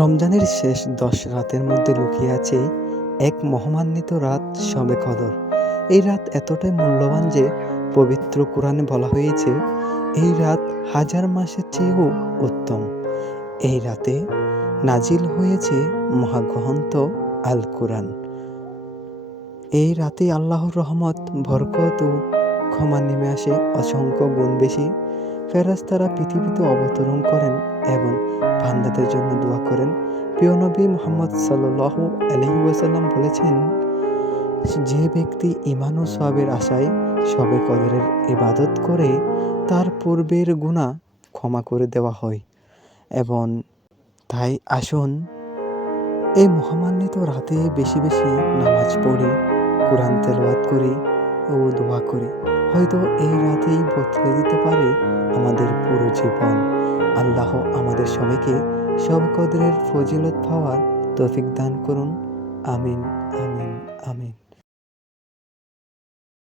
রমজানের শেষ 10 রাতের মধ্যে লুকিয়ে আছে এক মহামান্বিত রাত শবে কদর। এই রাত এতটাই মূল্যবান যে পবিত্র কোরআনে বলা হয়েছে এই রাত হাজার মাসের চেয়েও উত্তম। এই রাতে নাজিল হয়েছে মহাগ্রন্থ আল কোরআন। এই রাতে আল্লাহর রহমত, বরকত ও ক্ষমা নেমে আসে অসংখ্য গুণ বেশি। ফেরেশতারা পৃথিবীতে অবতরণ করেন এবং বান্দাদের জন্য দোয়া করেন। প্রিয় নবী মুহাম্মদ সাল্লাল্লাহু আলাইহি ওয়াসাল্লাম বলেছেন, যে ব্যক্তি ঈমান ও সওয়াবের আশায় শবে কদরের ইবাদত করে তার পূর্বের গুনাহ ক্ষমা করে দেওয়া হয়। এবং তাই আসুন এই মহামান্বিত রাতে বেশি বেশি নামাজ পড়ি, কোরআন তেলাওয়াত করি ও দোয়া করি। হয়তো এই রাতেই বদলে দিতে পারে আমাদের পুরো জীবন। আল্লাহ আমাদের সবাইকে শবে কদরের ফজিলত পাওয়ার তৌফিক দান করুন। আমিন, আমিন, আমিন।